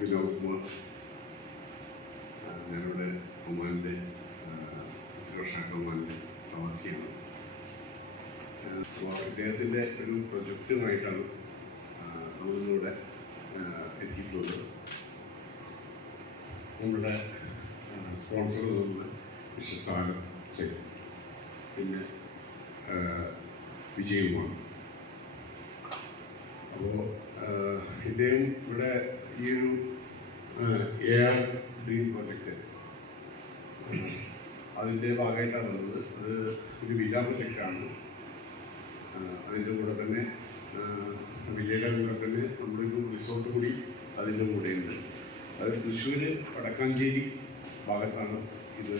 വിനോദ് കുമാർ ഞാനിവിടെ ഒമാന്റെ റഷാഖ് ഒമാന്റെ പ്രവാസിയാണ്. അപ്പോൾ ഇദ്ദേഹത്തിന്റെ ഒരു പ്രൊജക്റ്റുമായിട്ടാണ് നമ്മളിവിടെ എത്തിയിട്ടുള്ളത്. നമ്മുടെ സ്പോൺസർ തന്ന വിശ്വസാരം ചെയ്തു പിന്നെ വിജയകുമാർ. അപ്പോൾ ഇദ്ദേഹം ഇവിടെ ഈ ഒരു എ ആർ ഡ്രീം പ്രൊജക്റ്റ്. അതിന്റെ ഭാഗമായിട്ടാണ് വന്നത് അത് ഒരു വില പ്രൊജക്റ്റാണ്. അതിന്റെ കൂടെ തന്നെ ആ, വില്ലയുടെ കൂടെ തന്നെ നമ്മളൊരു റിസോർട്ട് കൂടി അതിന്റെ കൂടെയുണ്ട് അത് തൃശ്ശൂർ വടക്കാഞ്ചേരി ഭാഗത്താണ് ഇത്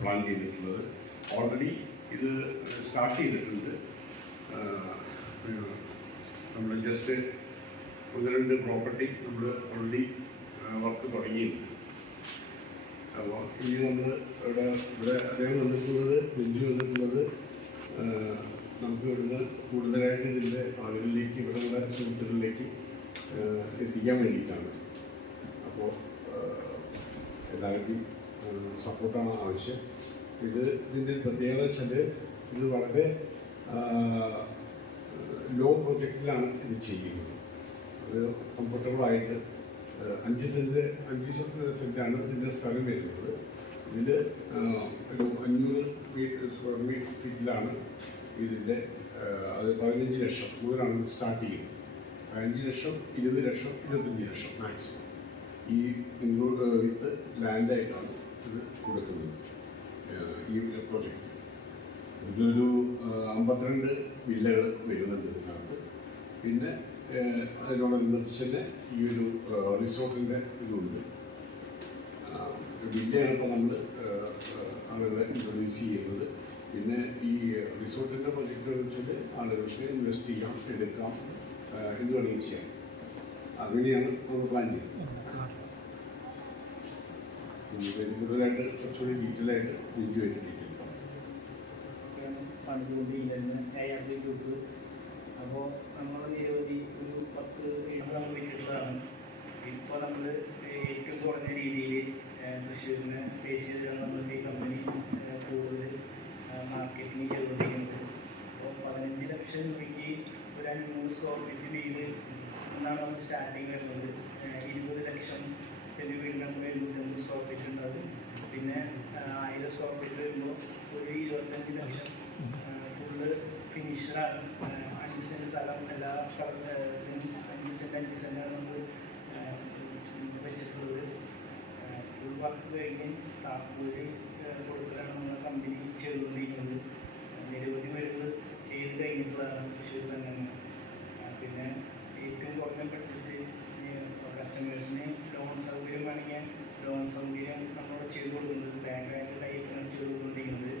പ്ലാൻ ചെയ്തിട്ടുള്ളത്. ഓൾറെഡി ഇത് സ്റ്റാർട്ട് ചെയ്തിട്ടുണ്ട്. നമ്മൾ ജസ്റ്റ് ഒന്ന് രണ്ട് പ്രോപ്പർട്ടി നമ്മൾ ഓൾറെഡി വർക്ക് തുടങ്ങിയിട്ടുണ്ട് അപ്പോൾ ഇനി നമ്മൾ ഇവിടെ ഇവിടെ അദ്ദേഹം വന്നിട്ടുള്ളത് ബെഞ്ച് വന്നിട്ടുള്ളത് നമുക്ക് ഇവിടുന്ന് കൂടുതലായിട്ട് ഇതിന്റെ ആളുകളിലേക്ക് ഇവിടെയുള്ള സുഹൃത്തുക്കളിലേക്ക് എത്തിക്കാൻ വേണ്ടിയിട്ടാണ്. അപ്പോൾ എല്ലാവർക്കും സപ്പോർട്ടാണ് ആവശ്യം. ഇത് ഇതിന്റെ പ്രത്യേകത വെച്ചാൽ ഇത് വളരെ ലോ പ്രൊജക്റ്റിലാണ് ഇത് ചെയ്യുന്നത്. അത് കംഫർട്ടബിളായിട്ട് അഞ്ച് സെന്റ് അഞ്ച് സെന്റാണ് ഇതിന്റെ സ്ഥലം വരുന്നത്. ഇതിൽ ഒരു അഞ്ഞൂറ് സ്ക്വയർ മീറ്റർ ഫീറ്റിലാണ് ഇതിന്റെ അത് പതിനഞ്ച് ലക്ഷം മുതലാണ് സ്റ്റാർട്ട് ചെയ്യുന്നത്. പതിനഞ്ച് ലക്ഷം ഇരുപത് ലക്ഷം ഇരുപത്തഞ്ച് ലക്ഷം മാക്സിമം ഈ ഇൻക്ലൂഡ് വിത്ത് ലാൻഡായിട്ടാണ് ഇത് കൊടുക്കുന്നത് ഈ പ്രോജക്റ്റ് ഇതൊരു അമ്പത്തിരണ്ട് വില്ലകൾ വരുന്നുണ്ട് ഇതിനകത്ത്. പിന്നെ അതിനോടനുബന്ധിച്ച് ഈ ഒരു റിസോർട്ടിന്റെ ഇതുണ്ട്. ആ, വില്ലയാണ് ഇപ്പോൾ നമ്മൾ ആളുകളെ ഇൻട്രൊഡ്യൂസ് ചെയ്യുന്നത്. പിന്നെ ഈ റിസോർട്ടിന്റെ പ്രൊജക്റ്റ് വെച്ചിട്ട് ആളുകൾക്ക് ഇൻവെസ്റ്റ് ചെയ്യാം എടുക്കാം എന്ന് വേണമെങ്കിൽ ചെയ്യാം. അങ്ങനെയാണ് നമ്മൾ പ്ലാൻ ചെയ്യുന്നത്. കൂടുതലായിട്ട് കുറച്ചുകൂടി ഡീറ്റെയിൽ ആയിട്ട് പണിതുകൊണ്ടിരിക്കുന്നത് അയാളുടെ ഗ്രൂപ്പ് അപ്പോൾ നമ്മൾ നിരവധി നമ്മൾ വിറ്റിട്ടുള്ളതാണ് ഇപ്പോൾ നമ്മൾ ഏറ്റവും കുറഞ്ഞ രീതിയിൽ തൃശ്ശൂരിന് ബേസ് ചെയ്താണ് നമ്മൾ ഈ കമ്പനി കൂടുതൽ മാർക്കറ്റിംഗ് ചെയ്തുകൊണ്ടിരിക്കുന്നത്. അപ്പോൾ പതിനഞ്ച് ലക്ഷം രൂപയ്ക്ക് ഒരു അഞ്ഞൂറ് സ്ക്വയർ ഫീറ്റ് വീട് എന്നാണ് നമ്മൾ സ്റ്റാർട്ടിങ് വരുന്നത്. ഇരുപത് ലക്ഷം ചെറിയ വീടിന് എഴുപത്തഞ്ച് സ്ക്വയർ ഫീറ്റ് ഉണ്ടാകും. പിന്നെ ആയിരം സ്ക്വയർ ഫീറ്റ് വരുമ്പോൾ ഒരു ഇരുപത്തഞ്ച് ലക്ഷം ഫുള്ള് ഫിനിഷറാണ് അഞ്ച് സെന്റ് സ്ഥലം എല്ലാ സ്ഥലത്തും അഞ്ച് സെന്റ് അഞ്ച് സെന്റാണ് നമ്മൾ വെച്ചിട്ടുള്ളത് ഫുൾ വർക്ക് കഴിഞ്ഞ് താക്കൂലി കൊടുക്കലാണ് നമ്മുടെ കമ്പനി ചെയ്തുകൊണ്ടിരിക്കുന്നത് നിരവധി പേരുകൾ ചെയ്ത് കഴിഞ്ഞിട്ടുള്ളതാണ് തൃശ്ശൂർ തന്നെ ആ, പിന്നെ ഏറ്റവും കുറഞ്ഞ ബഡ്ജറ്റ് കസ്റ്റമേഴ്സിന് ലോൺ സൗകര്യം വേണമെങ്കിൽ ലോൺ സൗകര്യം നമ്മൾ ചെയ്തു കൊടുക്കുന്നത് ബാങ്കായിട്ട് ടൈപ്പാണ് ചെയ്തു കൊടുക്കൊണ്ടിരിക്കുന്നത്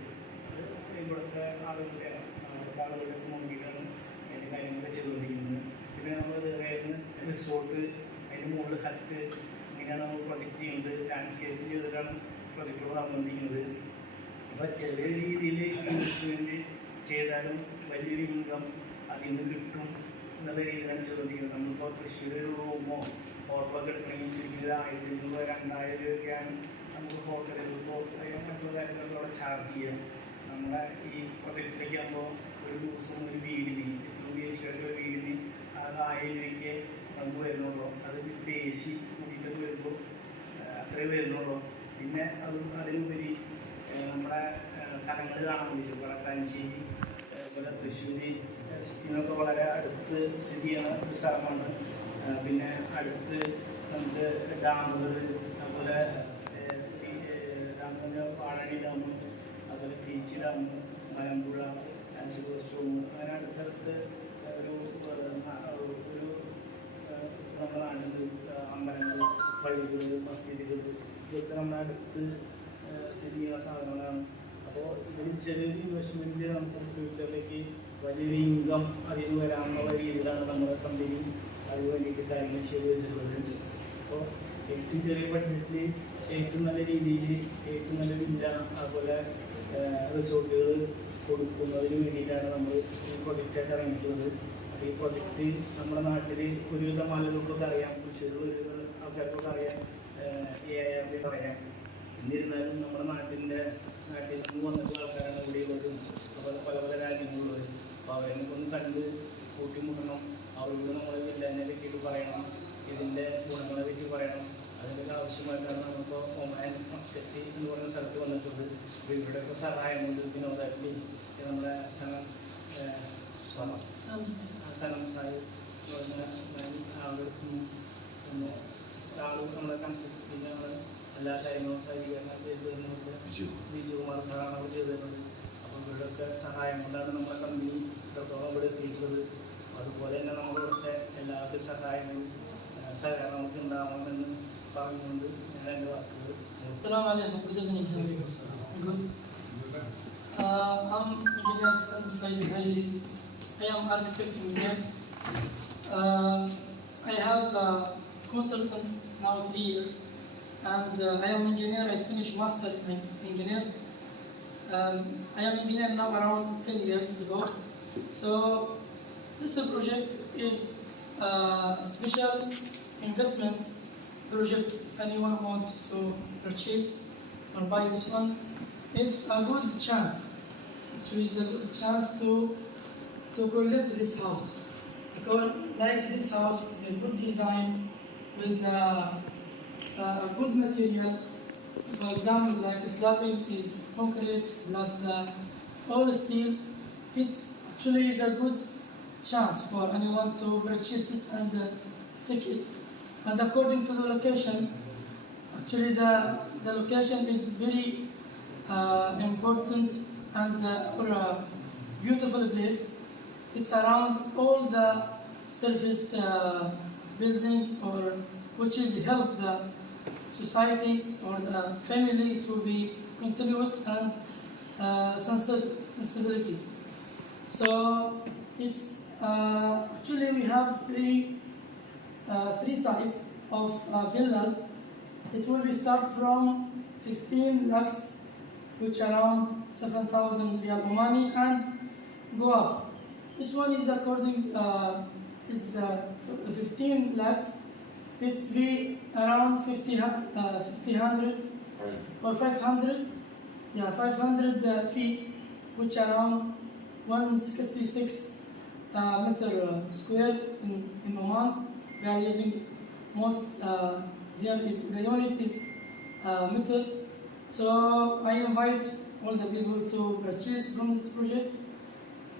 അത് ഇവിടുത്തെ ആളുകളുടെ അവിടുത്തെ ആളുകളുടെ നോക്കിയിട്ടാണ് അതിന്റെ കാര്യങ്ങളൊക്കെ ചെയ്തുകൊണ്ടിരിക്കുന്നത് പിന്നെ നമ്മൾ റിസോർട്ട് അതിന് മുകളിൽ ഹട്ട് ഇങ്ങനെയാണ് നമ്മൾ പ്രൊജക്റ്റ് ചെയ്യുന്നത് ലാൻഡ്സ്കേപ്പ് ചെയ്തിട്ടാണ് പ്രൊജക്റ്റുകൾ നടന്നുകൊണ്ടിരിക്കുന്നത് അപ്പോൾ ചെറിയ രീതിയിൽ ഇൻവെസ്റ്റ്മെന്റ് ചെയ്താലും വലിയൊരു ഇൻകം അതിൽ നിന്ന് കിട്ടും എന്നുള്ള രീതിയിലാണ് ചെയ്തുകൊണ്ടിരിക്കുന്നത്. നമ്മളിപ്പോൾ കൃഷിയുടെ റൂമോ ഹോട്ടലൊക്കെ എടുക്കണമെങ്കിൽ ചുരുക്കി ഒരു ആയിരത്തി അഞ്ഞൂറ് രണ്ടായിരം രൂപയൊക്കെയാണ് നമുക്ക് ഹോട്ടലുകൾ മറ്റുള്ള കാര്യങ്ങളൊക്കെ അവിടെ ചാർജ് ചെയ്യാം. നമ്മുടെ ഈ പ്രൊജക്റ്റിലേക്ക് ആകുമ്പോൾ ഒരു ദിവസം ഒരു വീടിന് ടു ബി എച്ച് ഒരു വീടിന് അത് ആയിരം രൂപയ്ക്ക് നമുക്ക് വരുന്നുള്ളൂ. അത് വിത്ത് എ സി കൂടിയിട്ടൊക്കെ വരുമ്പോൾ അത്രേ വരുന്നുള്ളൂ. പിന്നെ അത് അതിനുപരി നമ്മുടെ സ്ഥലങ്ങൾ കാണാൻ പറ്റും വടക്കാഞ്ചേരി അതുപോലെ തൃശ്ശൂർ സിറ്റിനൊക്കെ വളരെ അടുത്ത് സ്ഥിതി ചെയ്യുന്ന ഒരു സ്ഥലമാണ്. പിന്നെ അടുത്ത് നമുക്ക് ഡാമുകൾ അതുപോലെ ഡാമിന്റെ വാഴണി ഡാം അതുപോലെ പീച്ചി ഡാം മലമ്പുഴ അഞ്ച് റൂം അങ്ങനെ അടുത്തടുത്ത് ഒരു ഒരു നമ്മുടെ നാട്ടിൽ അമ്പലങ്ങൾ പള്ളികൾ മസ്ജിദുകൾ ഇതൊക്കെ നമ്മുടെ അടുത്ത് സ്ഥിതി ചെയ്യുന്ന സാധനങ്ങളാണ്. അപ്പോൾ ഇതിൽ ചെറിയൊരു ഇൻവെസ്റ്റ്മെന്റ് നമുക്ക് ഫ്യൂച്ചറിലേക്ക് വലിയൊരു ഇൻകം അതിൽ വരാമെന്നുള്ള രീതിയിലാണ് നമ്മുടെ കമ്പനി അതിന് വേണ്ടിയിട്ട് കാര്യങ്ങൾ ചെയ്തു വെച്ചിട്ടുള്ളത്. അപ്പോൾ ഏറ്റവും ചെറിയ ബഡ്ജറ്റിൽ ഏറ്റവും നല്ല രീതിയിൽ ഏറ്റവും നല്ല വില്ല അതുപോലെ റിസോർട്ടുകൾ കൊടുക്കുന്നതിന് വേണ്ടിയിട്ടാണ് നമ്മൾ പ്രൊജക്റ്റായിട്ട് ഇറങ്ങിയിട്ടുള്ളത്. അപ്പോൾ ഈ പ്രൊജക്റ്റ് നമ്മുടെ നാട്ടിൽ ഒരുവിധം ആളുകൾക്കൊക്കെ അറിയാം തൃശ്ശൂർ ഒരുവിധം ആൾക്കാർക്കൊക്കെ അറിയാം എ ആർ പറയാം. എന്നിരുന്നാലും നമ്മുടെ നാട്ടിന്റെ നാട്ടിൽ നിന്ന് വന്നിട്ടുള്ള ആൾക്കാരാണ് ഇവിടെ ഉള്ളത്. അതുപോലെ പല പല രാജ്യങ്ങളുള്ളത് അപ്പോൾ അവരെ ഒന്ന് കണ്ട് കൂട്ടിമുട്ടണം. അവരോട് നമ്മളെ ജില്ലാനെ പറ്റിയിട്ട് പറയണം. ഇതിന്റെ ഗുണങ്ങളെ പറ്റി പറയണം. അതിന്റെ ആവശ്യമായിട്ടാണ് നമ്മളിപ്പോൾ ഒമാൻ മസ്കറ്റ് എന്ന് പറയുന്ന സ്ഥലത്ത് വന്നിട്ടുണ്ട് അപ്പോൾ ഇവരുടെയൊക്കെ സഹായം കൊണ്ട് വിനോദാഗ്നി നമ്മുടെ സമ ഏഹ്, സനം സായി എന്ന് പിന്നെ ഒരാൾ നമ്മളെ കൺസെപ്റ്റ് പിന്നെ നമ്മൾ എല്ലാ കാര്യങ്ങളും സജ്ജീകരണം ചെയ്തു തരുന്നുണ്ട് ബിജുകുമാർ സാറാണ് അവർ ചെയ്തു തരുന്നത് അപ്പോൾ ഇവരുടെയൊക്കെ സഹായം കൊണ്ടാണ് നമ്മുടെ കമ്പനി ഇത്രത്തോളം ഇവിടെ എത്തിയിട്ടുള്ളത് അതുപോലെ തന്നെ നമ്മളിവിടുത്തെ ഇവിടുത്തെ എല്ലാവരുടെ സഹായങ്ങളും ഏഹ്, സഹകരണം നമുക്ക് ഉണ്ടാവണമെന്ന് പറഞ്ഞുകൊണ്ട് ഞാൻ എന്റെ വാക്കുകൾ. Assalamu alaikum. Good evening. How are you? Good. Uh, I architect engineer. Uh, I have a consultant now three years, and uh, I am engineer. I finished master in engineer. Um, I am engineer now around 10 years ago. So this project is uh, a special investment project. If anyone want to purchase or buy this one, it's a good chance. It is a good chance to to go collect this house. Like this house with a good design, with a, a good material. For example, like slabbing is concrete plus uh, all steel. It's actually is a good chance for anyone to purchase it and uh, take it. And according to the location, actually the, the location is very uh, important and uh, or a beautiful place. It's around all the service uh, building or which is help the society or the family to be continuous and uh, sensi- sensibility. So it's uh, actually we have three uh, three type of uh, villas. It will be start from 15 lakhs, which around 7,000 riyal money, and go up. This one is according, uh, it's uh, 15 lakhs. It's be around 50, hu- uh, 50 hundred or 500, yeah, 500 uh, feet, which around 166 uh, meter uh, square in, in Oman. We are using most uh, here is the unit is uh, meter. So I invite all the people to purchase from this project,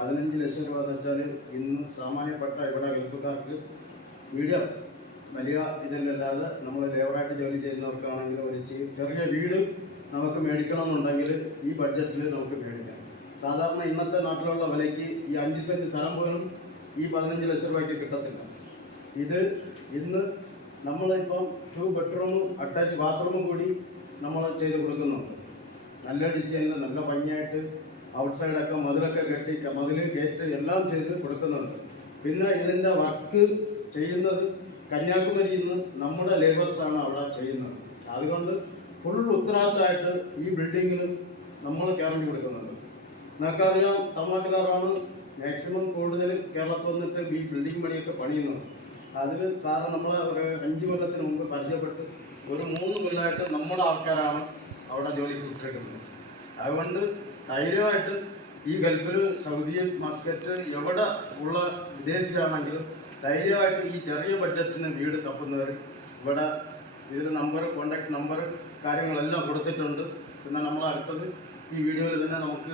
പതിനഞ്ച് ലക്ഷം രൂപ എന്ന് വെച്ചാൽ ഇന്ന് സാമാന്യപ്പെട്ട ഇവിടെ വിൽപ്പക്കാർക്ക് medium വലിയ ഇതിലല്ലാതെ നമ്മൾ ലേബറായിട്ട് ജോലി ചെയ്യുന്നവർക്കാണെങ്കിൽ ഒരു ചെറിയ വീട് നമുക്ക് മേടിക്കണമെന്നുണ്ടെങ്കിൽ ഈ ബഡ്ജറ്റിൽ നമുക്ക് മേടിക്കാം. സാധാരണ ഇന്നത്തെ നാട്ടിലുള്ള വിലയ്ക്ക് ഈ അഞ്ച് സെന്റ് സ്ഥലം പോലും ഈ പതിനഞ്ച് ലക്ഷം രൂപയ്ക്ക് കിട്ടത്തില്ല. ഇത് ഇന്ന് നമ്മളിപ്പം ടു ബെഡ്റൂമും അറ്റാച്ച് ബാത്റൂമും കൂടി നമ്മൾ ചെയ്ത് കൊടുക്കുന്നുണ്ട്. നല്ല ഡിസൈനിൽ നല്ല ഭംഗിയായിട്ട് ഔട്ട് സൈഡൊക്കെ മതിലൊക്കെ കെട്ടി മതിൽ ഗേറ്റ് എല്ലാം ചെയ്ത് കൊടുക്കുന്നുണ്ട്. പിന്നെ ഇതിന്റെ വർക്ക് ചെയ്യുന്നത് കന്യാകുമാരിയിൽ നിന്ന് നമ്മുടെ ലേബേഴ്സാണ് അവിടെ ചെയ്യുന്നത്. അതുകൊണ്ട് ഫുൾ ഉത്തരവാദിത്തമായിട്ട് ഈ ബിൽഡിങ്ങിൽ നമ്മൾ ഗ്യാരണ്ടി കൊടുക്കുന്നുണ്ട്. നമുക്കറിയാം തമാക്കിലാറാണ് മാക്സിമം കൂടുതൽ കേരളത്തിൽ വന്നിട്ട് ഈ ബിൽഡിംഗ് പണിയൊക്കെ പണിയുന്നത്. അതിൽ സാറ് നമ്മളെ ഒരു അഞ്ച് കൊല്ലത്തിന് മുമ്പ് പരിചയപ്പെട്ട് ഒരു മൂന്ന് കൊല്ലമായിട്ട് നമ്മുടെ ആൾക്കാരാണ് അവിടെ ജോലി ഉൾപ്പെടുന്നത്. അതുകൊണ്ട് ധൈര്യമായിട്ട് ഈ ഗൾഫിൽ സൗദിയിൽ മസ്കറ്റ് എവിടെ ഉള്ള വിദേശിയാണെങ്കിലും ധൈര്യമായിട്ട് ഈ ചെറിയ ബഡ്ജറ്റിന് വീട് തപ്പുന്നവർ ഇവിടെ ഇതിന്റെ നമ്പർ കോണ്ടാക്ട് നമ്പർ കാര്യങ്ങളെല്ലാം കൊടുത്തിട്ടുണ്ട്. പിന്നെ നമ്മൾ അടുത്തത് ഈ വീഡിയോയിൽ തന്നെ നമുക്ക്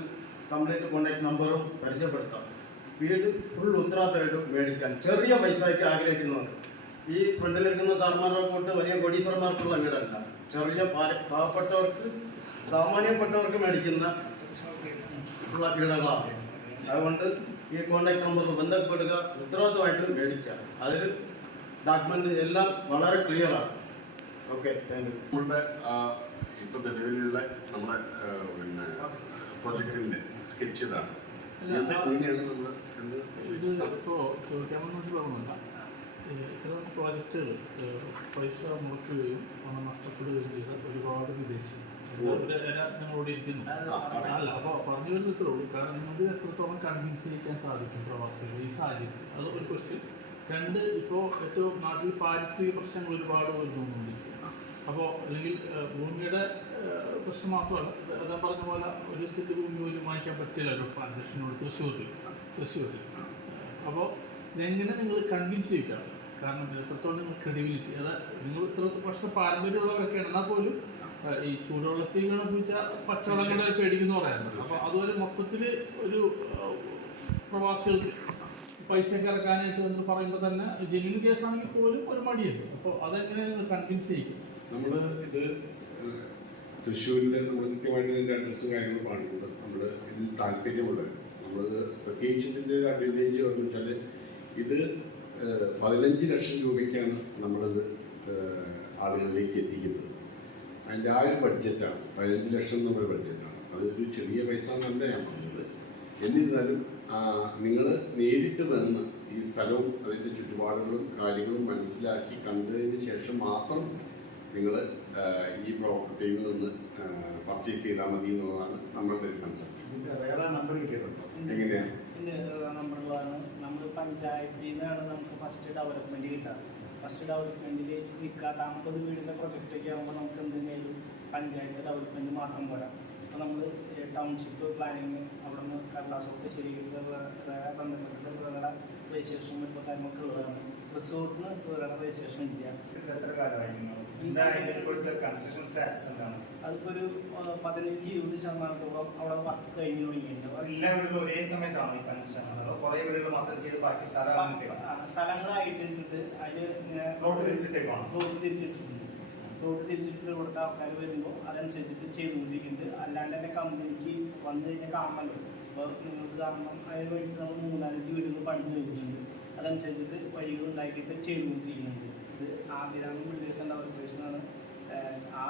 കംപ്ലീറ്റ് കോണ്ടാക്ട് നമ്പറും പരിചയപ്പെടുത്താം. വീട് ഫുൾ ഉത്തരവാദിത്തമായിട്ട് മേടിക്കാൻ. ചെറിയ പൈസയ്ക്ക് ആഗ്രഹിക്കുന്നവർ ഈ ഫ്രണ്ടിലിരിക്കുന്ന സാർമാരുടെ കൂട്ട് വലിയ കൊടീശ്വരന്മാർക്കുള്ള വീടല്ല. ചെറിയ പാവപ്പെട്ടവർക്ക് സാമാന്യപ്പെട്ടവർക്ക് മേടിക്കുന്ന ഉള്ള വീടുകളാണ് അതുകൊണ്ട് ഈ കോണ്ടാക്ട് നമ്പറിൽ ബന്ധപ്പെടുക ഉത്തരവാദിത്തമായിട്ട് മേടിക്കുക. അതിൽ ഡോക്യുമെന്റ് എല്ലാം വളരെ ക്ലിയറാണ് ആണ്. ഓക്കെ താങ്ക് യു നമ്മളുടെ ആ, ഇപ്പൊ നിലവിലുള്ള നമ്മുടെ പിന്നെ പ്രൊജക്ടിന്റെ സ്കെച്ച് ഇതാണ്. ഇപ്പോൾ ചോദിക്കാൻ വേണ്ടി പറഞ്ഞല്ല ഇത്തരം പ്രോജക്റ്റുകൾ പൈസ മുടക്കുകയും പണം നഷ്ടപ്പെടുകയും ചെയ്ത ഒരുപാട് വിദേശി ഞങ്ങളോട് ഇരിക്കുന്നു അല്ല അപ്പോൾ പറഞ്ഞു വരുന്നത് ഇത്രേ ഉള്ളൂ. കാരണം നിങ്ങൾക്ക് എത്രത്തോളം കൺവിൻസ് ചെയ്യിക്കാൻ സാധിക്കും പ്രവാസികൾ ഈ സാഹചര്യത്തിൽ അത് ഒരു ക്വസ്റ്റ്യൻ രണ്ട് ഇപ്പോൾ ഏറ്റവും നാട്ടിൽ പാരിസ്ഥിതിക പ്രശ്നങ്ങൾ ഒരുപാട് വരുന്നുണ്ട്. അപ്പോൾ അല്ലെങ്കിൽ ഭൂമിയുടെ പ്രശ്നം മാത്രമല്ല അദ്ദേഹം പറഞ്ഞ പോലെ ഒരു സെറ്റ് ഭൂമി പോലും വാങ്ങിക്കാൻ പറ്റില്ല ഒരു തൃശ്ശൂരിൽ. തൃശ്ശൂരിൽ. അപ്പോൾ എങ്ങനെ നിങ്ങൾ കൺവിൻസ് ചെയ്യിക്കാം കാരണം എത്രത്തോളം നിങ്ങൾ ക്രെഡിബിലിറ്റി അതായത് നിങ്ങൾ ഇത്ര വർഷത്തെ പാരമ്പര്യമുള്ളവരൊക്കെ എന്നാൽ പോലും ഈ ചൂടുവെള്ളത്തിൽ വീണപ്പിച്ച പച്ചവെള്ളങ്ങളെ പേടിക്കുന്ന പറയാറുണ്ട് അപ്പോൾ അതുപോലെ മൊത്തത്തിൽ ഒരു പ്രവാസികൾക്ക് പൈസ ഇറക്കാനായിട്ട് എന്ന് പറയുമ്പോൾ തന്നെ ജെന്യൂൻ കേസാണെങ്കിൽ പോലും ഒരു മടിയുണ്ട്. അപ്പോൾ അതെങ്ങനെ നിങ്ങൾ കൺവിൻസ് ചെയ്യും? നമ്മൾ ഇത് ഏഹ്, നമ്മൾ കൃത്യമായിട്ട് ഇതിന്റെ അഡ്രസ്സും കാര്യങ്ങളും പാടുന്നുണ്ട് നമ്മൾ ഇതിൽ താല്പര്യമുള്ളത് നമ്മൾ പ്രത്യേകിച്ച് ഇതിന്റെ ഒരു അഡ്വാന്റേജ് എന്ന് വെച്ചാൽ ഇത് പതിനഞ്ച് ലക്ഷം രൂപയ്ക്കാണ് നമ്മളത് ആളുകളിലേക്ക് എത്തിക്കുന്നത്. അതിന്റെ ആ ഒരു ബഡ്ജറ്റാണ്. പതിനഞ്ച് ലക്ഷം എന്നുള്ള ബഡ്ജറ്റാണ്. അതൊരു ചെറിയ പൈസ എന്നല്ല ഞാൻ പറഞ്ഞത്. എന്നിരുന്നാലും നിങ്ങൾ നേരിട്ട് വന്ന് ഈ സ്ഥലവും അതിന്റെ ചുറ്റുപാടുകളും കാര്യങ്ങളും മനസ്സിലാക്കി കണ്ടതിന് ശേഷം മാത്രം നിങ്ങൾ ഈ പ്രോപ്പർട്ടിയിൽ നിന്ന് പർച്ചേസ് ചെയ്താൽ മതി എന്നുള്ളതാണ് നമ്മളുടെ ഒരു കൺസെപ്റ്റ്. എങ്ങനെയാണ് പഞ്ചായത്തിൽ നിന്നാണ് നമുക്ക് ഫസ്റ്റ് ഡെവലപ്മെന്റ് കിട്ടുക ഫസ്റ്റ് ഡെവലപ്മെന്റിൽ നിൽക്കാത്ത അമ്പത് വീടിന്റെ പ്രൊജക്റ്റൊക്കെ ആകുമ്പോൾ നമുക്ക് എന്തെങ്കിലും പഞ്ചായത്ത് ഡെവലപ്മെന്റ് മാത്രം പോരാ. അപ്പോൾ നമ്മൾ ടൗൺഷിപ്പ് പ്ലാനിങ് അവിടെ നിന്ന് കടലാസൊക്കെ ശരിയാക്കി ബന്ധപ്പെട്ട വേറെ രജിസ്ട്രേഷൻ ഇപ്പോൾ കാര്യങ്ങളൊക്കെ ഉള്ളതാണ്. റിസോർട്ടിന് വേറെ രജിസ്ട്രേഷൻ ഇല്ല. എത്ര കാലമായിരുന്നു അതിപ്പോൾ ഒരു പതിനഞ്ച് ഇരുപത് ശതമാനത്തോളം അവിടെ വർക്ക് കഴിഞ്ഞു തുടങ്ങിയിട്ടുണ്ട്. ഒരേ സമയത്താണ് സ്ഥലങ്ങളായിട്ടുണ്ട്. അതിൽ റോഡ് തിരിച്ചിട്ടേക്കാണ് റോഡ് തിരിച്ചിട്ടുണ്ട്. റോഡ് തിരിച്ചിട്ട് കൊടുത്ത ആൾക്കാർ വരുമ്പോൾ അതനുസരിച്ചിട്ട് ചെയ്തുകൊണ്ടിരിക്കുന്നുണ്ട്. അല്ലാണ്ട് തന്നെ കമ്പനിക്ക് വന്നു കഴിഞ്ഞാൽ കാണണമല്ലോ അപ്പോൾ നിങ്ങൾക്ക് കാണണം. അതിന് വേണ്ടിയിട്ട് നമ്മൾ മൂന്നാലഞ്ച് വീടുകൾ പണിഞ്ഞു വെച്ചിട്ടുണ്ട്. അതനുസരിച്ചിട്ട് വഴികൾ ഉണ്ടാക്കിയിട്ട് ചെയ്തുകൊണ്ടിരിക്കുന്നുണ്ട്. ഇത് ആദിരാമ ബിൽഡേഴ്സ് ആൻഡ് ഡെവലപ്പേഴ്സ് എന്നാണ് ആ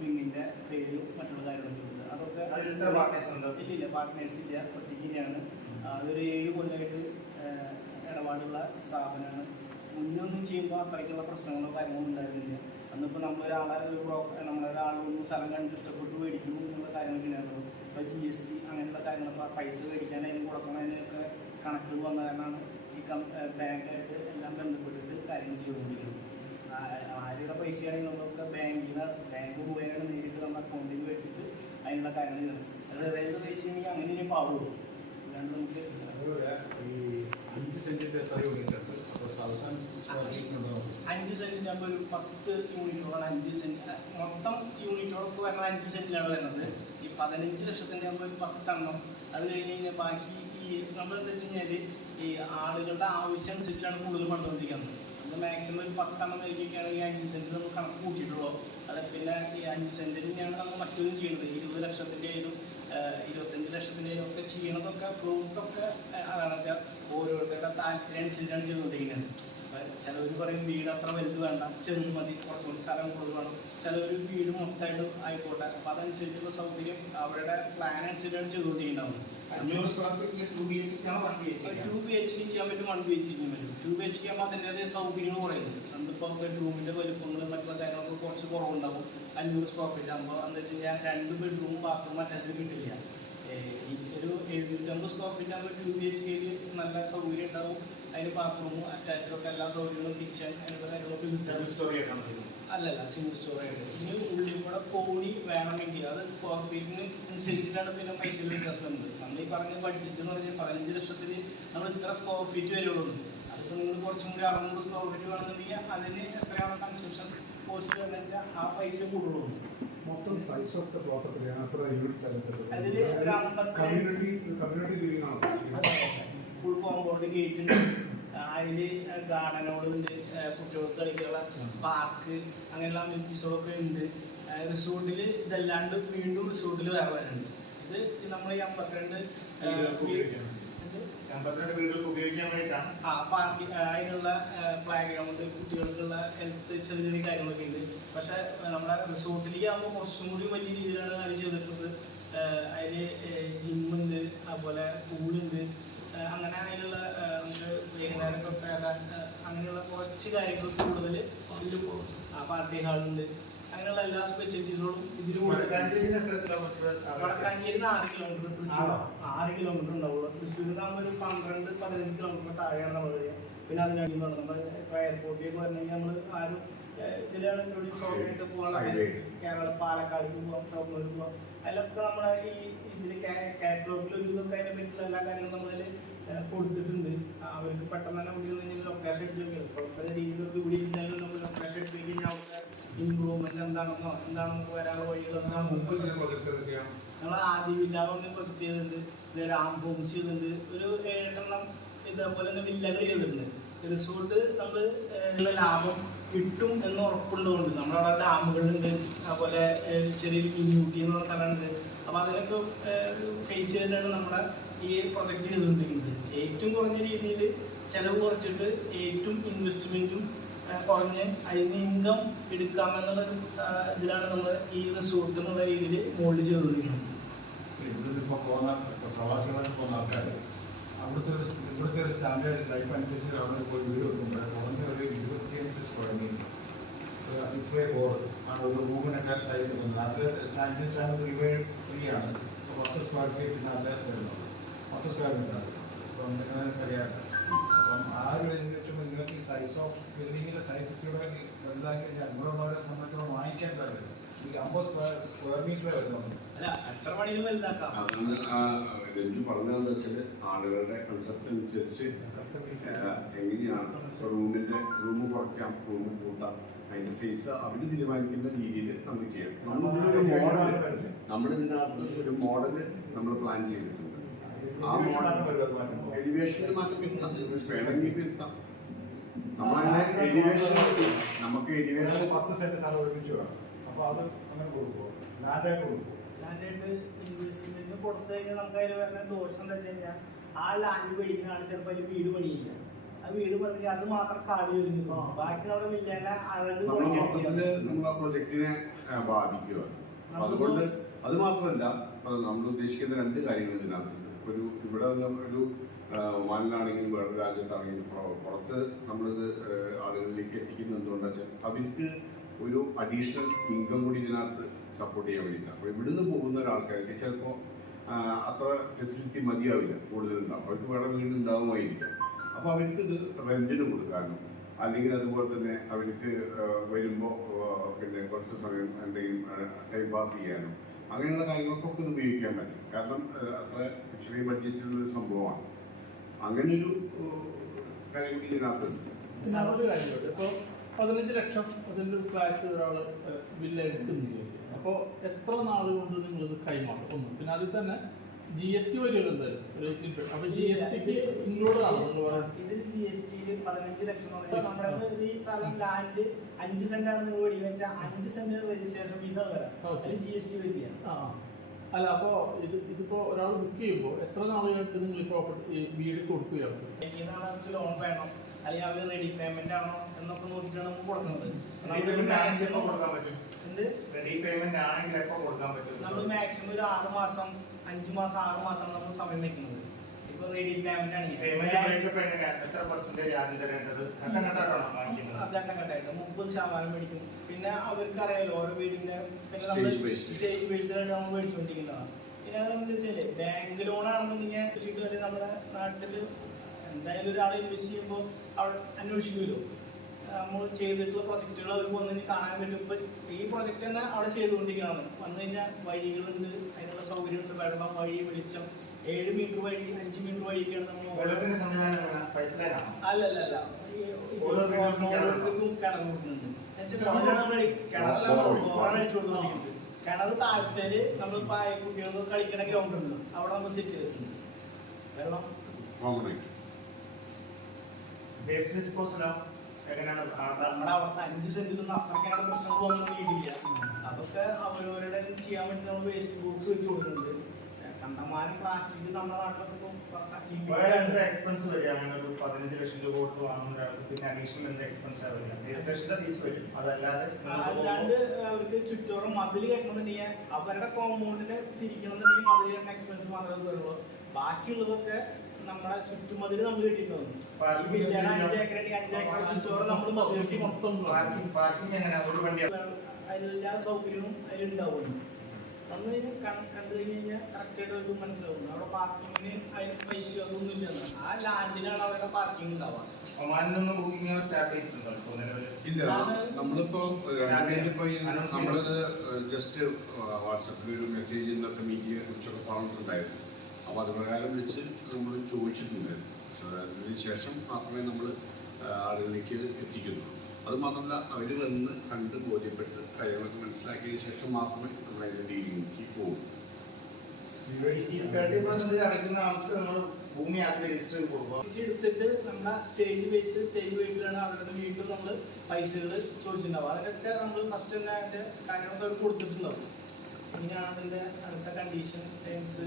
വിങ്ങിന്റെ പേരും മറ്റുള്ള കാര്യങ്ങളൊക്കെ ഉണ്ട്? അതൊക്കെ ഇല്ല. ഇല്ല പാർട്ട്നേഴ്സ് ഇല്ല ഒറ്റയ്ക്കാണ് അതൊരു ഏഴ് കൊല്ലമായിട്ട് ഇടപാടുള്ള സ്ഥാപനമാണ്. മുന്നൊന്നും ചെയ്യുമ്പോൾ അത്രയ്ക്കുള്ള പ്രശ്നങ്ങളോ കാര്യങ്ങളോ ഉണ്ടായിരുന്നില്ല. അന്നിപ്പോൾ നമ്മളൊരാളെ ഒരു ബ്രോക്കർ നമ്മളൊരാൾ ഒന്ന് സ്ഥലം കണ്ട് ഇഷ്ടപ്പെട്ട് മേടിക്കുന്നു എന്നുള്ള കാര്യങ്ങളൊക്കെ ഉണ്ടായിരുന്നു. ഇപ്പോൾ ജി എസ് ടി അങ്ങനെയുള്ള കാര്യങ്ങൾ പൈസ മേടിക്കാൻ അതിന് കൊടുക്കുന്നതിനൊക്കെ കണക്കുകൾ വന്ന കാരണമാണ് ഈ ബാങ്കായിട്ട് എല്ലാം ബന്ധപ്പെട്ടിട്ട് കാര്യങ്ങൾ ചെയ്തുകൊണ്ടിരിക്കുന്നത്. ആ- ആരുടെ പൈസയാണെങ്കിൽ നമ്മളൊക്കെ ബാങ്കിൽ നിന്ന് ബാങ്ക് മുഖേന നേരിട്ട് നമ്മുടെ അക്കൗണ്ടിൽ വെച്ചിട്ട് അതിനുള്ള കാര്യങ്ങൾ ചെയ്യണം അത് റെയിൽവേ എനിക്ക് അങ്ങനെ ഇനി പാവുള്ളൂ അല്ലാണ്ട് നമുക്ക് ഈ അഞ്ച് സെന്റിന്റെ അപ്പൊ അപ്പോൾ ഒരു പത്ത് യൂണിറ്റോളം അഞ്ച് സെന്റ്. മൊത്തം യൂണിറ്റോളൊക്കെ വരുന്നത് അഞ്ച് സെന്റിലാണ് വരുന്നത്. ഈ പതിനഞ്ച് ലക്ഷത്തിന്റെ ആകുമ്പോൾ ഒരു പത്തെണ്ണം. അത് കഴിഞ്ഞ് കഴിഞ്ഞാൽ ബാക്കി ഈ നമ്മൾ എന്താ വെച്ച് കഴിഞ്ഞാൽ ഈ ആളുകളുടെ ആവശ്യം അനുസരിച്ചാണ് കൂടുതൽ പണ്ടുകൊണ്ടിരിക്കുന്നത് നമ്മൾ മാക്സിമം ഒരു പത്തെണ്ണം നൽകിയൊക്കെയാണെങ്കിൽ അഞ്ച് സെന്റ് നമുക്ക് കണക്ക് കൂട്ടിയിട്ടുള്ളൂ. അത് പിന്നെ ഈ അഞ്ച് സെന്റിനെയാണ് നമ്മൾ മറ്റൊന്നും ചെയ്യുന്നത്. ഇരുപത് ഏഹ്, ഇരുപത്തഞ്ച് ലക്ഷത്തിന്റെ ആയാലും ഒക്കെ ചെയ്യണതൊക്കെ ഫ്രൂട്ടൊക്കെ അതാണ് വെച്ചാൽ ഓരോരുത്തരുടെ താല്പര്യം അനുസരിച്ചാണ് ചെയ്തുകൊണ്ടിരിക്കുന്നത്. ചിലവർ പറയും വീട് അത്ര വലുത് വേണ്ട ചെറുത് മതി കുറച്ചുകൂടി സ്ഥലം കൂടുതൽ വേണം. ചിലവർ വീട് മൊത്തമായിട്ട് ആയിക്കോട്ടെ. അപ്പം അതനുസരിച്ചുള്ള സൗകര്യം അവരുടെ പ്ലാൻ അനുസരിച്ചാണ് ചെയ്തുകൊണ്ടിരിക്കുന്നത്. അഞ്ഞൂറ് സ്ക്വയർ ഫീറ്റിൽ ടു ബി എച്ച് ആണോ one B H two B H K ചെയ്യാൻ പറ്റും വൺ ബി എച്ച് ചെയ്യാൻ പറ്റും. ടു ബി എച്ച് കെ ആകുമ്പോൾ അതിന്റെതായ സൗകര്യങ്ങൾ കുറയുന്നു നമ്മളിപ്പോൾ ബെഡ്റൂമിന്റെ വലുപ്പങ്ങളും മറ്റുള്ള കാര്യങ്ങളൊക്കെ കുറച്ച് കുറവുണ്ടാവും. അഞ്ഞൂറ് സ്ക്വയർ ഫീറ്റ് ആകുമ്പോൾ എന്താ വെച്ച് കഴിഞ്ഞാൽ രണ്ട് ബെഡ്റൂം ബാത്റൂം അറ്റാച്ച് കിട്ടില്ല. ഒരു എഴുന്നൂറ്റമ്പത് സ്ക്വയർ ഫീറ്റ് ആകുമ്പോൾ ടു ബി എച്ച് കെയിൽ നല്ല സൗകര്യം ഉണ്ടാവും. അതിന് ബാത്റൂമും അറ്റാച്ചഡൊക്കെ എല്ലാ സൗകര്യങ്ങളും കിച്ചൺ അങ്ങനെയുള്ള കാര്യങ്ങളൊക്കെ കിട്ടും. സ്റ്റോറി ആയിട്ടാണ് അല്ലല്ല സിംഗിൾ സ്റ്റോറി ആയിട്ട്. ഇനി ഉള്ളിൽ കൂടെ കോണി വേണമെങ്കിൽ അത് സ്ക്വയർ ഫീറ്റിന് അനുസരിച്ചിട്ടാണ് പിന്നെ പൈസ വ്യത്യാസം വരുന്നത് നമ്മൾ ഈ പറഞ്ഞ ബഡ്ജറ്റ് എന്ന് പറഞ്ഞാൽ പതിനഞ്ച് ലക്ഷത്തിന് നമ്മൾ ഇത്ര സ്ക്വയർ ഫീറ്റ് വരുള്ളൂ. അതിപ്പോൾ നിങ്ങൾ കുറച്ചും കൂടി അറുന്നൂറ് സ്ക്വയർ ഫീറ്റ് വേണമെന്നുണ്ടെങ്കിൽ അതിന് എത്രയാണ് കൺസ്ട്രക്ഷൻ കോസ്റ്റ് എന്ന് വെച്ചാൽ ആ പൈസ കൂടുള്ളൂ. മൊത്തം സൈസ് ഓഫ് ദ പ്ലോട്ട് എത്രയാണ് അത്ര യൂണിറ്റ്സ് അതിൽ ഒരു അമ്പത്തി കമ്മ്യൂണിറ്റി കമ്മ്യൂണിറ്റി ലിവിംഗ് ആണോ. ഫുൾ കോമ്പൗണ്ട് ഗേറ്റ് ഉണ്ട്. അതിൽ ഗാർഡനുകളുണ്ട് കുട്ടികൾക്ക് കളിക്കാനുള്ള പാർക്ക് അങ്ങനെയുള്ള അമ്യൂണിറ്റീസുകളൊക്കെ ഉണ്ട്. റിസോർട്ടിൽ ഇതല്ലാണ്ട് വീണ്ടും റിസോർട്ടിൽ വേറെ വരുന്നുണ്ട് ഇത് നമ്മൾ ഈ അമ്പത്തിരണ്ട് അമ്പത്തിരണ്ട്. വീടുകൾക്ക് ഉപയോഗിക്കാൻ വേണ്ടിയിട്ടാണ്. ആ അതിനുള്ള പ്ലേ ഗ്രൗണ്ട് കുട്ടികൾക്കുള്ള ഹെൽത്ത് ചെറിയ ചെറിയ കാര്യങ്ങളൊക്കെ ഉണ്ട്. പക്ഷെ നമ്മുടെ റിസോർട്ടിലേക്ക് ആകുമ്പോൾ കുറച്ചും കൂടി വലിയ രീതിയിലാണ് കാര്യം ചെയ്തിട്ടുള്ളത്. അതിൽ ജിമ്മുണ്ട് അതുപോലെ പൂളുണ്ട് അങ്ങനെ അതിനുള്ള നമുക്ക് വൈകുന്നേരം അങ്ങനെയുള്ള കുറച്ച് കാര്യങ്ങൾ കൂടുതൽ പാർട്ടി ഹാളുണ്ട് അങ്ങനെയുള്ള എല്ലാ സ്പെസിലിറ്റീസുകളും ഇതിൽ കൊടുത്തിട്ടുണ്ട് വടക്കാഞ്ചേരിയിൽ എത്ര കിലോമീറ്റർ വടക്കാഞ്ചേരി ആറ് കിലോമീറ്റർ തൃശ്ശൂർ ആറ് കിലോമീറ്റർ ഉണ്ടാവുള്ളൂ. തൃശ്ശൂരിൽ നമ്മൾ ഒരു പന്ത്രണ്ട് പതിനഞ്ച് കിലോമീറ്റർ താഴെയാണ് നമ്മൾ വരിക. പിന്നെ നിന്ന് നമ്മൾ ഇപ്പോൾ എയർപോർട്ടിലേക്ക് കഴിഞ്ഞാൽ നമ്മൾ ആരും ഇതിലാണ് ഇവിടെ ഷോപ്പിലേക്ക് പോകാൻ. കേരള പാലക്കാട് പോകാം ഷോപ്പിലേക്ക് പോകാം അതിലൊക്കെ നമ്മുടെ ഈ ഇതിന് കാറ്റലോഗിൽ ഒരു ഇതൊക്കെ അതിനെ പറ്റിയുള്ള എല്ലാ കാര്യങ്ങളും നമ്മളതിൽ കൊടുത്തിട്ടുണ്ട്. അവർക്ക് പെട്ടെന്ന് തന്നെ ഉള്ളിൽ നിന്ന് ലൊക്കേഷൻ എടുത്ത് വെക്കാം കുഴപ്പമില്ല രീതിയിലൊക്കെ ഇവിടെ ഇരുന്നാലും നമ്മൾ ലൊക്കേഷൻ എടുത്ത് കഴിഞ്ഞാൽ അവിടുത്തെ ഇമ്പ്രൂവ്മെന്റ് എന്താണെന്നോ എന്താണെന്നൊക്കെ വരാനുള്ള ചെയ്തൊക്കെയാണ് ഞങ്ങൾ ആദ്യം വില്ലാകൊണ്ട് പ്രൊജക്ട് ചെയ്തിട്ടുണ്ട്. പിന്നെ രാം ഹോംസ് ചെയ്തിട്ടുണ്ട്. ഒരു ഏഴെണ്ണം ഇതേപോലെ തന്നെ വില്ലകൾ ചെയ്തിട്ടുണ്ട്. റിസോർട്ട് നമ്മൾ ലാഭം കിട്ടും എന്ന് ഉറപ്പുള്ളതുകൊണ്ട് നമ്മളവിടെ ഡാമുകളുണ്ട് അതുപോലെ ചെറിയൊരു മിനി ഊട്ടി എന്ന് പറഞ്ഞ സ്ഥലമുണ്ട്. അപ്പോൾ അതിനൊക്കെ ഫേസ് ചെയ്തിട്ടാണ് നമ്മുടെ ഈ പ്രൊജക്ട് ചെയ്തുകൊണ്ടിരിക്കുന്നത്. ഏറ്റവും കുറഞ്ഞ രീതിയിൽ ചിലവ് കുറച്ചിട്ട് ഏറ്റവും ഇൻവെസ്റ്റ്മെന്റും കുറഞ്ഞ് അതിൽ നിന്ന് ഇൻകം എടുക്കാമെന്നുള്ള ഒരു ഇതിലാണ് നമ്മൾ ഈ റിസോർട്ട് എന്നുള്ള രീതിയിൽ മോൾഡ് ചെയ്ത് തുടങ്ങിയത് ഇവിടുത്തെ സ്റ്റാൻഡേർഡ് പോയി സ്ക്വയർ ആണ് ഒരു സൈസ് ആണ്. സ്ക്വയർ സ്ക്വയർ നിങ്ങൾക്ക് സൈസ് ഓഫ് ബിൽഡിങ്ങിന്റെ സൈസ് ഇച്ചിരി വലുതാക്കി കഴിഞ്ഞാൽ ഇവിടെ സംബന്ധിച്ചോളം വാങ്ങിക്കാൻ കഴിയും ഈ അമ്പത് സ്ക്വയർ സ്ക്വയർ വലുതാക്കാം ആ രഞ്ജു പറഞ്ഞതെന്ന് വെച്ചാൽ ആളുകളുടെ കൺസെപ്റ്റ് അനുസരിച്ച് എങ്ങനെയാണ് റൂമിന്റെ റൂം കുറയ്ക്കാം റൂം കൂട്ടാം അതിന്റെ സൈസ് അവർ തീരുമാനിക്കുന്ന രീതിയിൽ നമ്മൾ ചെയ്യാം. നമ്മളിതിനൊരു മോഡൽ നമ്മൾ ഇതിനകത്ത് ഒരു മോഡൽ നമ്മൾ പ്ലാൻ ചെയ്തിട്ടുണ്ട്. ആ മോഡൽ എലിവേഷനിൽ മാറ്റം വരുത്താം വേണമെങ്കിൽ വരുത്താം നമ്മളങ്ങനെ എലിവേഷൻ നമുക്ക് എലിവേഷൻ പത്ത് സെന്റ് സ്ഥലം ഒരുമിച്ച് വേണം. അപ്പൊ അത് അങ്ങനെ കൊടുക്കുമോ ലാൻഡായിട്ട് കൊടുക്കുമോ ലാൻഡായിട്ട് ഇൻവെസ്റ്റ്മെന്റ് കൊടുത്തു കഴിഞ്ഞാൽ നമുക്ക് അതിൽ വരുന്ന ദോഷം എന്താ വെച്ച് കഴിഞ്ഞാൽ ആ ലാൻഡ് മേടിക്കുന്ന ചിലപ്പോൾ അതിൽ വീട് പണിയില്ല. ആ വീട് പണിഞ്ഞ് അത് മാത്രം കാട് തീർന്നു ബാക്കി അവിടെ വില്ലേണ്ട അഴക് നമ്മൾ മൊത്തത്തിൽ നമ്മൾ ആ പ്രൊജക്റ്റിനെ ബാധിക്കുക അതുകൊണ്ട് അത് മാത്രമല്ല നമ്മൾ ഉദ്ദേശിക്കുന്ന രണ്ട് കാര്യങ്ങൾ ഇതിനകത്തുണ്ട് ഒരു ഇവിടെ ഒരു ഒമാനിലാണെങ്കിലും വേറെ രാജ്യത്താണെങ്കിലും പുറ- പുറത്ത് നമ്മളിത് ആളുകളിലേക്ക് എത്തിക്കുന്നത് എന്തുകൊണ്ടാ വെച്ചാൽ അവർക്ക് ഒരു അഡീഷണൽ ഇൻകം കൂടി ഇതിനകത്ത് സപ്പോർട്ട് ചെയ്യാൻ വേണ്ടിയിട്ടാണ് അപ്പോൾ ഇവിടുന്ന് പോകുന്ന ഒരാൾക്കാർക്ക് ചിലപ്പോൾ അത്ര ഫെസിലിറ്റി മതിയാവില്ല കൂടുതലുണ്ടാവും അവർക്ക് വേറെ വീട് ഉണ്ടാവുമായിരിക്കാം. അപ്പോൾ അവർക്ക് ഇത് റെന്റിന് കൊടുക്കാനും അല്ലെങ്കിൽ അതുപോലെ തന്നെ അവർക്ക് വരുമ്പോൾ പിന്നെ കുറച്ച് സമയം എന്തെങ്കിലും ടൈം പാസ് ചെയ്യാനും അങ്ങനെയുള്ള കാര്യങ്ങൾക്കൊക്കെ ഇത് ഉപയോഗിക്കാൻ പറ്റും. കാരണം അത്ര ചെറിയ ബഡ്ജറ്റിലുള്ള സംഭവമാണ്. അങ്ങനെ ഒരു കാര്യം കൂടി ഇതിനകത്തുണ്ട് ഒരു കാര്യമുണ്ട്. ഇപ്പോൾ പതിനഞ്ച് ലക്ഷം അതിന്റെ ഒരു ഫ്ലാറ്റ് ഒരാൾ ബില്ല് എടുക്കുന്നില്ല? അപ്പോൾ എത്ര നാൾ കൊണ്ട് നിങ്ങളിത് കൈമാറും? ഒന്ന്. പിന്നെ അതിൽ തന്നെ ജി എസ് ടി വരുമല്ലോ എന്തായാലും അപ്പൊ അപ്പോൾ ജി എസ് ടിക്ക് ഇൻക്ലൂഡ് ആണ്? ഇതിൽ ജി എസ് ടിയിൽ പതിനഞ്ച് ലക്ഷം പറഞ്ഞാൽ നമ്മുടെ ഈ സ്ഥലം ലാൻഡ് അഞ്ച് സെന്റ് ആണ് നിങ്ങൾ മേടിക്കുക വെച്ചാൽ അഞ്ച് സെന്റ് രജിസ്ട്രേഷൻ ഫീസ് ആണ് വരാം. അതിൽ ജി എസ് ടി ആ. അല്ല അപ്പോൾ ഇത് ഇതിപ്പോൾ ഒരാൾ ബുക്ക് ചെയ്യുമ്പോൾ എത്ര നാളുകൾക്ക് കഴിഞ്ഞിട്ട് നിങ്ങൾ ഈ പ്രോപ്പർട്ടി വീട് കൊടുക്കുകയാണ്? ഏതാണ് നമുക്ക് ലോൺ വേണം. അല്ലെങ്കിൽ അവർ റെഡി പേയ്മെന്റ് ആണോ എന്നൊക്കെ നോക്കിയിട്ടാണ് നമുക്ക് കൊടുക്കുന്നത്. കൊടുക്കാൻ പറ്റും. എന്ത്? റെഡി പേയ്മെന്റ് ആണെങ്കിൽ എപ്പോൾ കൊടുക്കാൻ പറ്റും. നമ്മൾ മാക്സിമം ഒരു ആറ് മാസം അഞ്ച് മാസം ആറ് മാസം നമ്മൾ സമയം വെക്കുന്നത് ഇപ്പൊ റെഡി പേയ്മെന്റ് പേയ്മെന്റ് ആണ് ബ്രേക്കപ്പ് എങ്ങനെ? എത്ര പെർസെന്റേജ് ആദ്യം തരേണ്ടത്? ഘട്ടം ഘട്ടമായിട്ടാണോ വാങ്ങിക്കുന്നത്? ഘട്ടം ഘട്ടമായിട്ട്. മുപ്പത് ശതമാനം മേടിക്കും പിന്നെ അവർക്ക് അറിയാലോ ഓരോ വീടിന്റെ. സ്റ്റേജ് ബേസിലാണ് നമ്മൾ മേടിച്ചുകൊണ്ടിരിക്കുന്നതാണ് പിന്നെ അതെന്താ വെച്ചാൽ ബാങ്ക് ലോൺ ആണെന്നുണ്ടെങ്കിൽ വീട്ടിൽ വരെ നമ്മുടെ നാട്ടിൽ എന്തായാലും ഒരാൾ ഇൻവെസ്റ്റ് ചെയ്യുമ്പോൾ അവിടെ അന്വേഷിക്കുമല്ലോ. നമ്മൾ ചെയ്തിട്ടുള്ള പ്രൊജക്റ്റുകൾ അവർക്ക് വന്നു കഴിഞ്ഞാൽ കാണാൻ പറ്റും. ഇപ്പൊ ഈ പ്രൊജക്റ്റ് തന്നെ അവിടെ ചെയ്തുകൊണ്ടിരിക്കുകയാണ്. വന്നു കഴിഞ്ഞാൽ വഴികളുണ്ട് അതിനുള്ള സൗകര്യമുണ്ട്. വെള്ളം വഴി വെളിച്ചം ഏഴ് മീറ്റർ വഴി അഞ്ച് മീറ്റർ വഴിയൊക്കെയാണ് നമ്മൾ അല്ല അല്ല അല്ല ഈ ഓരോ കിണർ കൊടുക്കുന്നുണ്ട് കിണർ താഴ്ത്തേൽ നമ്മൾ കുട്ടികൾക്ക് കളിക്കണ ഗ്രൗണ്ട് ഉണ്ട് അവിടെ നമ്മൾ സെറ്റ് ചെയ്തിട്ടുണ്ട്. വെള്ളം? വേസ്റ്റ് ഡിസ്പോസലോ എങ്ങനെയാണ്? നമ്മുടെ അവിടുത്തെ അഞ്ച് സെന്റിലൊന്നും അത്രയ്ക്കാണ് പ്രശ്നങ്ങളൊന്നും വീടില്ല അതൊക്കെ അവരവരുടെ ചെയ്യാൻ വേണ്ടി നമ്മൾ വേസ്റ്റ് ബോക്സ് വെച്ച് കൊടുക്കുന്നുണ്ട്. കണ്ടമാനം പ്ലാസ്റ്റിക് നമ്മുടെ നാട്ടിലൊക്കെ എക്സ്പെൻസ് വരിക അങ്ങനെ ഒരു പതിനഞ്ച് ലക്ഷം രൂപ കൊടുത്ത് വാങ്ങുന്ന ഒരാൾക്ക് പിന്നെ അഡീഷണൽ എന്ത് എക്സ്പെൻസ് വരിക? രജിസ്ട്രേഷന്റെ ഫീസ് വരും. അതല്ലാതെ അല്ലാണ്ട് അവർക്ക് ചുറ്റോറും മതിൽ കെട്ടണമെന്നുണ്ടെങ്കിൽ അവരുടെ കോമ്പൗണ്ടിന് തിരിക്കണമെന്നുണ്ടെങ്കിൽ മതിൽ കെട്ടുന്ന എക്സ്പെൻസ് മാത്രമേ വരുള്ളൂ. ബാക്കിയുള്ളതൊക്കെ നമ്മുടെ ചുറ്റുമതിൽ നമ്മൾ കിട്ടിയിട്ടുണ്ടാവും. ഈ വിജയുടെ ചുറ്റോറും നമ്മൾ മതിൽ കെട്ടി മൊത്തം അതിലെല്ലാ സൗകര്യവും അതിലുണ്ടാവുന്നു അന്ന് ഇത് കൺ- കണ്ടു കഴിഞ്ഞ് കഴിഞ്ഞാൽ കറക്റ്റായിട്ട് അവർക്ക് മനസ്സിലാവും അവിടെ പാർക്കിങ്ങിന് അതിന് പൈസ അതൊന്നും ഇല്ലെന്ന് ആ ലാൻഡിലാണ് അവരുടെ പാർക്കിംഗ് ഉണ്ടാവുക. ഒമാനിൽ നിന്ന് ബുക്കിംഗ് സ്റ്റാർട്ട് ചെയ്തിട്ടുണ്ടോ? ഇപ്പോൾ നിലവിൽ ഇല്ല നമ്മളിപ്പോ നമ്മളത് ജസ്റ്റ് വാട്സപ്പിൽ ഒരു മെസ്സേജ് ഇന്നത്തെ മീറ്റിങ്ങിനെ കുറിച്ചൊക്കെ പറഞ്ഞിട്ടുണ്ടായിരുന്നു. അപ്പോൾ അത് പ്രകാരം വെച്ച് നമ്മൾ ചോദിച്ചിട്ടുണ്ടായിരുന്നു പക്ഷേ അതിന് ശേഷം മാത്രമേ നമ്മൾ ആളുകളിലേക്ക് എത്തിക്കുന്നുള്ളൂ. അത് മാത്രമല്ല അവർ വന്ന് കണ്ട് ബോധ്യപ്പെട്ട് കാര്യങ്ങളൊക്കെ മനസ്സിലാക്കിയതിന് ശേഷം മാത്രമേ നമ്മൾ അതിന്റെ ഡീലിംഗിലേക്ക് പോകും. അടയ്ക്കുന്ന ആൾക്ക് നമ്മൾ ഭൂമി ആദ്യം രജിസ്റ്റർ ചെയ്ത് കൊടുക്കുക. എടുത്തിട്ട് സ്റ്റേജ് ബേസ് സ്റ്റേജ് ബേസിലാണ് അവരുടെ നമ്മൾ പൈസകൾ ചോദിച്ചിട്ടുണ്ടാവും അതൊക്കെ നമ്മൾ ഫസ്റ്റ് തന്നെ അതിന്റെ കാര്യങ്ങളൊക്കെ അവർ കൊടുത്തിട്ടുണ്ടാവും. ഇങ്ങനെയാണ് അതിന്റെ അടുത്ത കണ്ടീഷൻ ടൈംസ്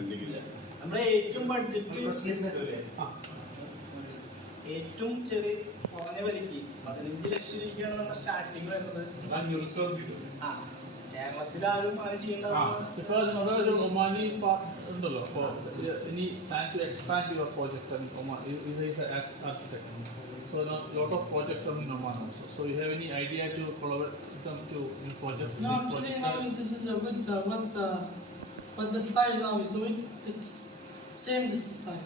എന്തെങ്കിലും. നമ്മുടെ ഏറ്റവും ബഡ്ജറ്റ് ഏറ്റവും ചെറിയ കുറഞ്ഞ വിലയ്ക്ക് പതിനഞ്ച് ലക്ഷം രൂപയ്ക്കാണ് നമ്മുടെ സ്റ്റാർട്ടിങ് വരുന്നത് ആ കേരളത്തിലാരും അത് ചെയ്യേണ്ടത് ഇപ്പോൾ നമ്മുടെ ഒരു ഒമാനി പാർട്ട് ഉണ്ടല്ലോ അപ്പോൾ ഇനി plan to expand your project and Oman ഇത് is architect so lot of project on in Oman also. So you have any idea to collaborate with them to new project? No, big actually, project? now this is a good uh, what uh, what the style now is doing. It's same this time.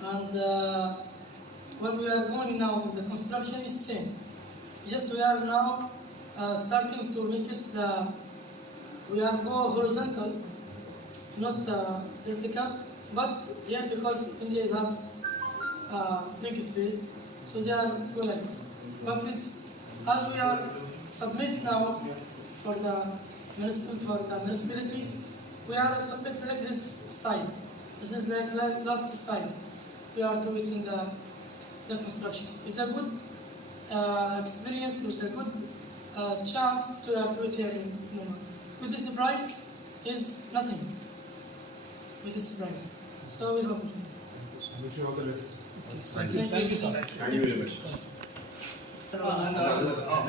and uh, what we are going now the construction is same. Just we are now uh, starting to make it. Uh, we are go horizontal, not uh, vertical. But here because India have uh, big space, so they are go like this. But it's as we are submit now for the for the municipality, we are submit like this style. This is like, like last style. We are doing the the construction. It's a good uh, experience. It's a good uh, chance to do it here in Oman. With this price is nothing. With this price, so we hope. Wish you all the best. Thank you. Thank you, sir. Thank you very much. And, uh,